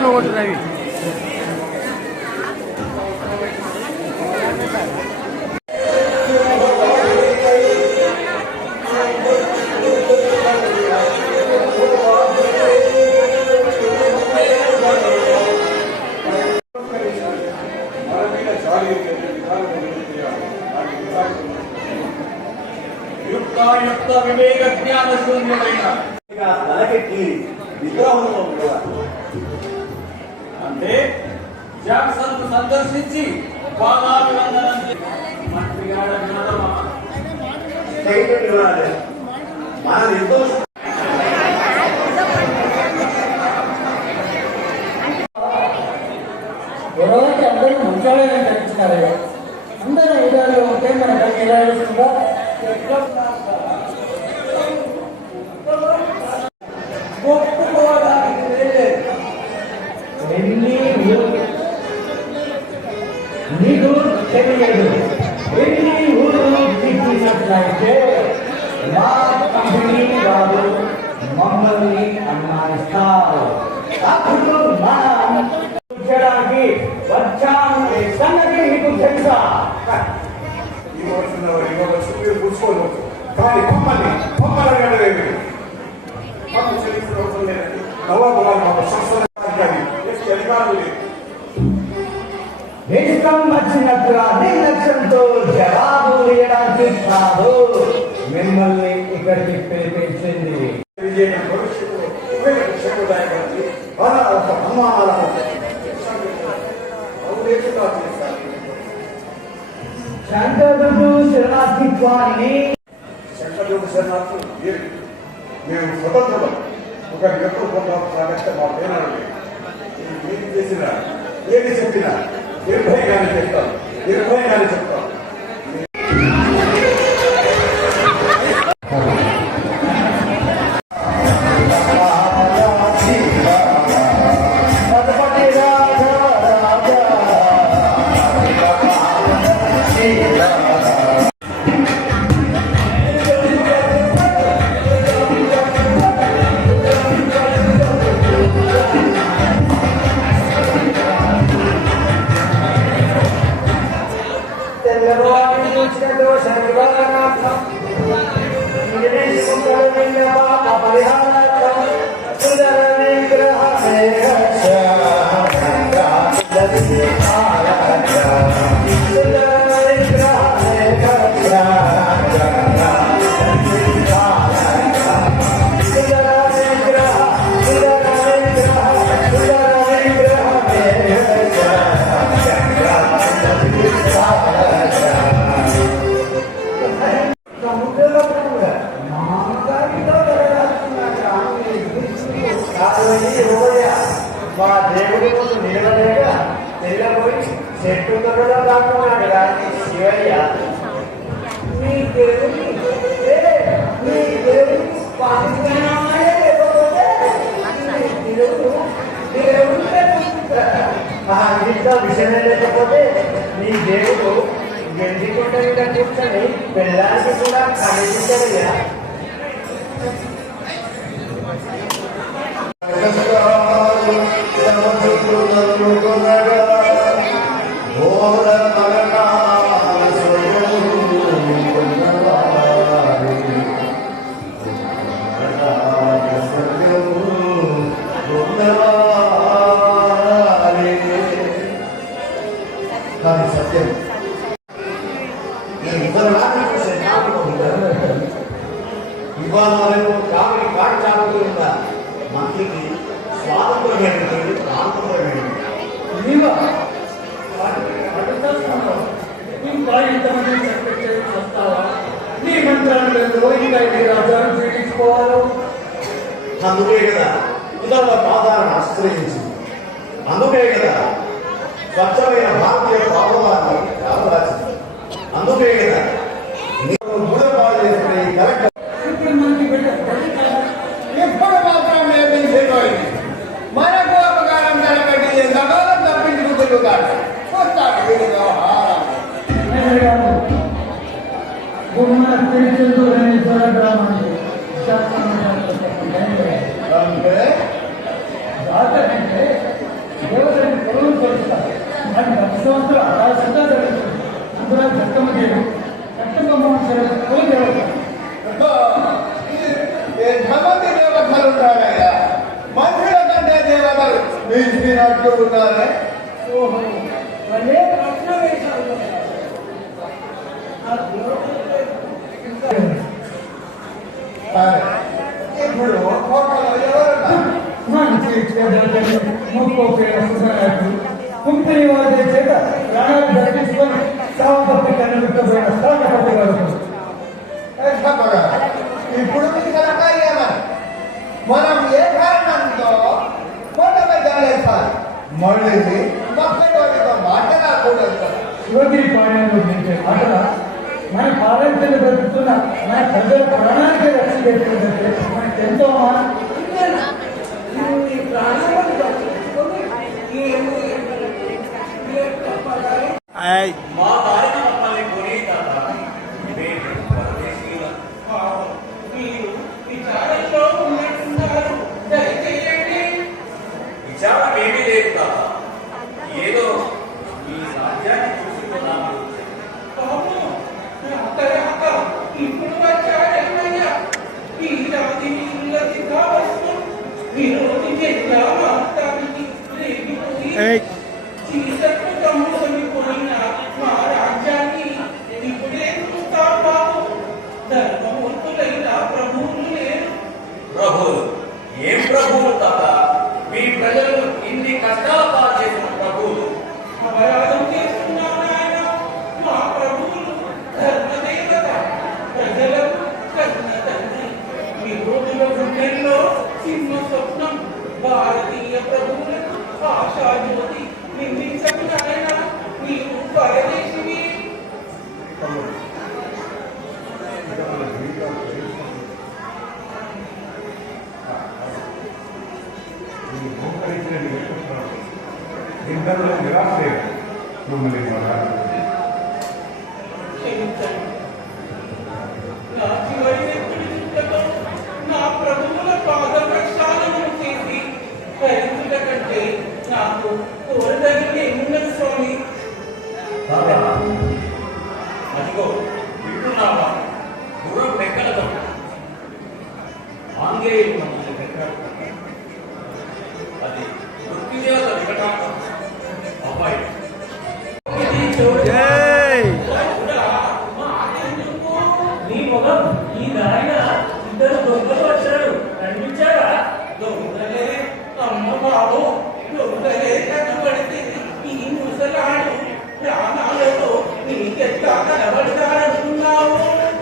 దాంట్లో కొట్టున్నవి. యుక్త వివేక జ్ఞాన శూన్యమైన తలకెక్కి విగ్రహంలో అంటే జాక్సన్ సందర్శించి పాదాభివందనం మన నిర్దోష ఎవరైతే అందరూ మంచాలని కనిపిస్తున్నారు. అందరూ విధాలుగా ఉంటే మనకి ఎలా వస్తుందో నీకు తెలియదు. ఎన్ని ఊరు తీసినట్లయితే మా కంపెనీ వారు మమ్మల్ని అన్నాయిస్తారు. అప్పుడు మనం చేయడానికి వచ్చాము సంగతి మీకు తెలుసా? కూర్చోవచ్చు కానీ మమ్మల్ని ఇష్టం వచ్చినట్టుగా నిర్లక్ష్యంతో జవాబు వేయడానికి కాదు మిమ్మల్ని ఇక్కడికి పిలిపించింది. శంకరుడు శరణార్థిత్వాన్ని మేము స్వతంత్రం ఒకరి ఎప్పుడు పొందాల్సిన మా పేరు ఏం చేసినా ఏది చెప్పినా నిర్భయంగానే చెప్తాం, నిర్భయంగానే చెప్తాం. మా దేవుడి ముందు నిలవలేక తెల్లబోయి చెట్టు తొడలో దాక్కున్నాడు కానీ శివయ్య మీ దేవుని ఇంట్లో విషయం లేకపోతే నీ దేవుడు గెంజికొండ మీద కూర్చొని వెళ్ళడానికి కూడా కనిపించదయ్యా. సత్యం ఇవాళ వరకు కామెడీ కాటు చాపుతున్న మంత్రికి స్వాతంత్రం ఏంటంటే ప్రాంతంలో నీ మంత్రాలు అందుకే కదా ఇదొక పాదాలను ఆశ్రయించింది. అందుకే కదా స్వచ్ఛమైన భారతీయ పాపవాన్ని రామరాసింది. అందుకే కదా గుడపాలు చేసుకునే కరెక్ట్ ఎప్పుడు మాత్రం నిర్మించేవాడి మనకు అపకారం కలగట్టి సకాలం తప్పించుకుంటూ కాదు దేవతని కొలువులు కొలుస్తారు. అది ప్రతి సంవత్సరం అలా జరుగుతుంది. అందులో చట్టమ్మ దేవి చట్టమ్మ కొలు దేవత. ఎంతమంది దేవతలు ఉన్నారయ్యా? మనుషుల కంటే దేవతలు మించినట్టు ఉన్నారే. ఓహో, వాళ్ళే ప్రశ్న వేశారు. ఇప్పుడు కోటలో ఎవరున్నారు? మంచి దేవతలు ముక్కోపేరు కుంపిని వారి చేత ప్రాణాలు దర్శించుకొని సావపత్తి కనిపెట్టబోయిన స్థానపతి గారు. ఇప్పుడు మీకు కనుక మనం ఏ కారణంతో కోటపై గమనించాలి. మళ్ళీ పక్కతో మాట్లాడకూడదు కదా. శివగిరి పాలనలో గురించే మాటల మన పాలనలు బ్రతుకుతున్న మన ప్రజల ప్రాణానికి రక్షణ చేసేదంటే మనకి ఎంతో మా భార్య మమ్మల్ని కొని తాత విచారంలో ఉన్నట్టున్నారు. దయచేయండి. విచారం ఏమీ లేదు తాత. ఏదో ఈ రాజ్యాన్ని చూసుకున్నాము. ఇప్పుడు వచ్చాడన్నయ్యా ఈ రాజు ఉన్నతి కావచ్చు. విరోధి జన్మానికి రేగిపోయి చీకట్లు కమ్ముకొనిపోయిన మా రాజ్యాన్ని ఇప్పుడే చూస్తాం బాబు. ధర్మవంతులైన ప్రభువులు లేరు. ప్రభువులు ఏం ప్రభువులు తాత? మీ ప్రజలు ఇన్ని కష్టాల పాలు చేసిన ప్రభువులు. అపరాధం చేస్తున్నాం నాయన. మా ప్రభువులు ధర్మదేవత, ప్రజలకు కన్న తండ్రి. విరోధుల గుండెల్లో సింహ స్వప్నం. భారతీయ ప్రభువులకు ఆశాజ్యోతి. నిందించకు నాయన, నీవు పరదేశివి. ఇంతలో నిరాశ మమ్మల్ని క్షమించండి. నా చివరి వ్యక్తుడి చుట్టతో నా ప్రభువుల పాద ప్రక్షాళనను చేసి హరించుట కంటే నాకు కోరదగిన ఏమున్నది స్వామి? అదిగో వింటున్నావా? గుర్రం మెక్కలతో ఆంగ్లేయులు మమ్మల్ని పెట్టారు. అది మృత్యుదేవత వికటాంతం. అబ్బాయి ఇది చూడు. కూడా మాకెందుకు? నీ మొగం ఈ నాయన ఇద్దరు దొంగలు వచ్చారు కనిపించారా? దొంగలే అమ్మ బాబు, దొంగలే కనబడితే ఈ ముసలాడు ప్రాణాలతో నీకెట్లా కనబడతాడనుకున్నావు?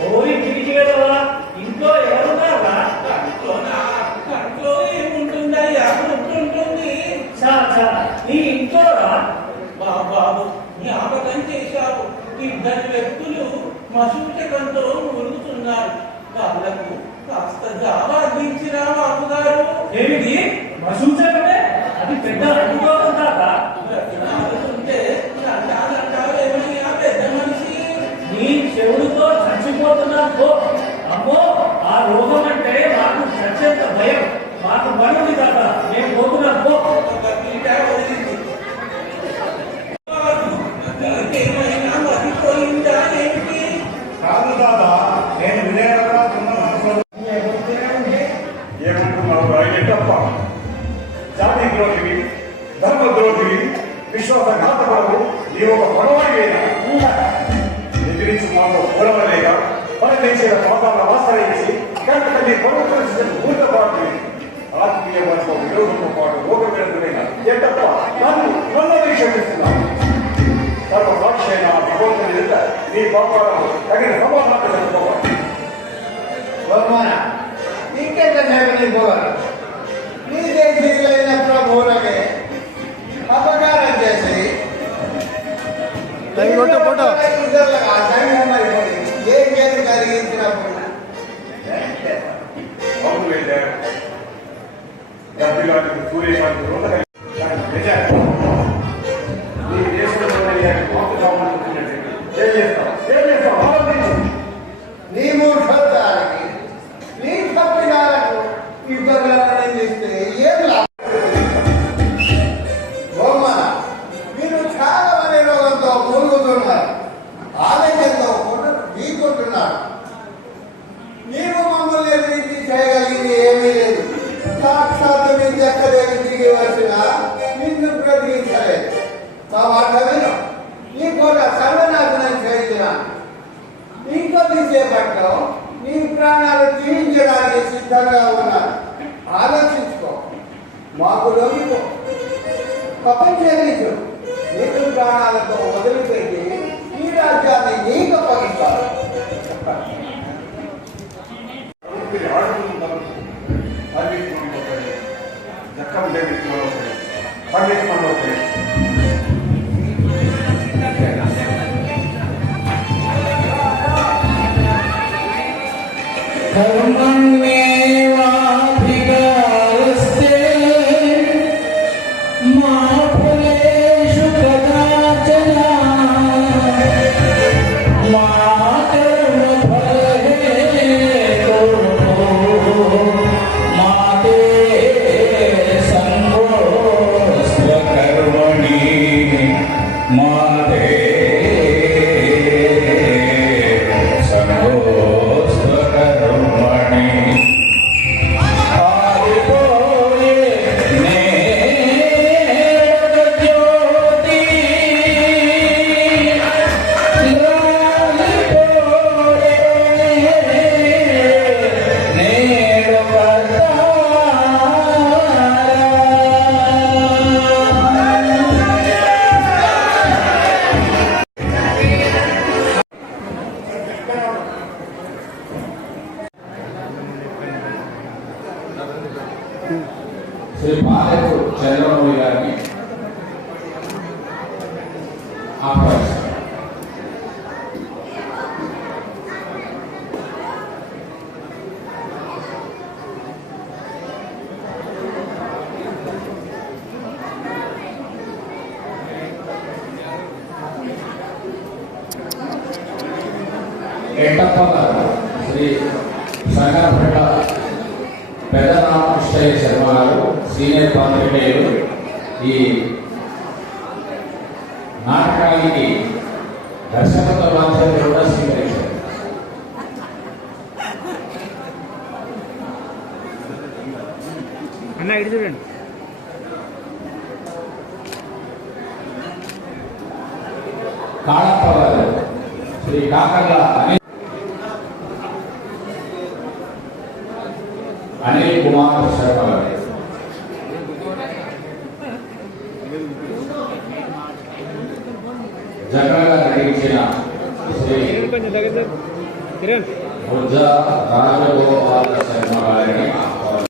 ఓరి తిరిగి వెళ్ళవా? ఇంట్లో ఎవరున్నారా? కంట్లో ఏముంటుందయ్యా? ఉంటుంటుంది. చా నీ ఇంట్లో రా. బాబు జ్ఞాపకం చేశావు. ఇద్దరు వ్యక్తులు మసూచకంతో మురుగుతున్నారు. వాళ్ళకు కాస్త జావా అందించినా బాబుగారు. ఏమిటి మసూచకమే? అది పెద్ద అనుకోవడం కాక బ్రతిమాలుతుంటే నంటావేమయ్యా పెద్ద మనిషి? నీ చెవులతో చచ్చిపోతున్నావు. అమ్మో, ఆ రోగం అంటే మాకు చచ్చేంత భయం. మాకు పనుంది కాక నేను పోతున్నాను. పో. ఒక పీట వదిలింది. నీకేమైనా మరిపోయిందా ఏంటి? కాదు దాదా, నేను వినయనగా ఏమంటున్నావు? రాయటప్ప జాతి ద్రోహివి, ధర్మ ద్రోహివి, విశ్వాసఘాతకుడు. నీ ఒక పడవాడివేనా? ఎదిరించి మాతో కూడవలేక పరదేశీయ పాపాలను ఆశ్రయించి కనుక నీ పర్వతం భూతపాటు ఆత్మీయ వర్గ విరోధంతో పాటు రోగవిరుద్ధమైన ఎట్టప్ప నన్ను క్షమిస్తున్నాను. సర్వసాక్షి అయిన భగవంతుని ఎదుట నీ పాపాలను తగిన సమాధానం చెప్పుకోవాలి. వర్మాన ఇంకెంత పోవాలి? నీ దేశీయులైన ప్రభువులకే అపకారం చేసి ఇతరులకు అసహ్యమైపోయి ఏ చేతి కలిగించినప్పుడు అవును వెళ్ళా డబ్బులాంటి సూర్యకాంతి రోత నీ దేశంలో ఏం చేస్తావు? ఆలోచించు. నీ మూఢత్వానికి నీ తప్పిదాలకు ఇతరులను నిందిస్తే ఏం లాభం? చేస్తున్నాడు. నీవు మమ్మల్ని ఎదిరించి చేయగలిగింది ఏమీ లేదు. సాక్షాత్ మీ జక్కదేవి దిగి వచ్చిన నిన్ను బ్రతికించలేదు. మా మాట విను, నీ కోట సర్వనాశనం చేయించిన ఇంకొద్ది సేపట్లో నీ ప్రాణాలు జీవించడానికి సిద్ధంగా ఉన్నారు. ఆలోచించుకో, మాకు లొంగిపో, ప్రపంచీకరించు. నీకు ప్రాణాలతో వదిలిపెట్టి ఈ రాజ్యాన్ని నీకు అప్పగిస్తారు. कर्मण्येवाधिकारस्ते मा फलेषु कदाचन मा कर्मफलहेतुर्भूः मा ते सङ्गोऽस्त्वकर्मणि मा ते सङ्गोऽस्त्वकर्मणि आदिपोये नेरज्योति लालिपोये नेरपतारा శ్రీ బాలకు చంద్రబాబు గారిని ఆహ్వానిస్తారు. ఎట్టప్ప గారు శ్రీ సంగపేట పెద్ద రామకృష్ణయ్య శర్మ గారు సీనియర్ పాత్రికేయులు ఈ నాటకానికి దర్శకత్వ బాధ్యతలు కూడా స్వీకరించారు. కాళప్ప గారు శ్రీ కాకర్ల అనిల్ కుమార్ శర్మ గారు, జగన్గా నటించిన శ్రీ బుద్ధ రాజగోపాల శర్మ గారిని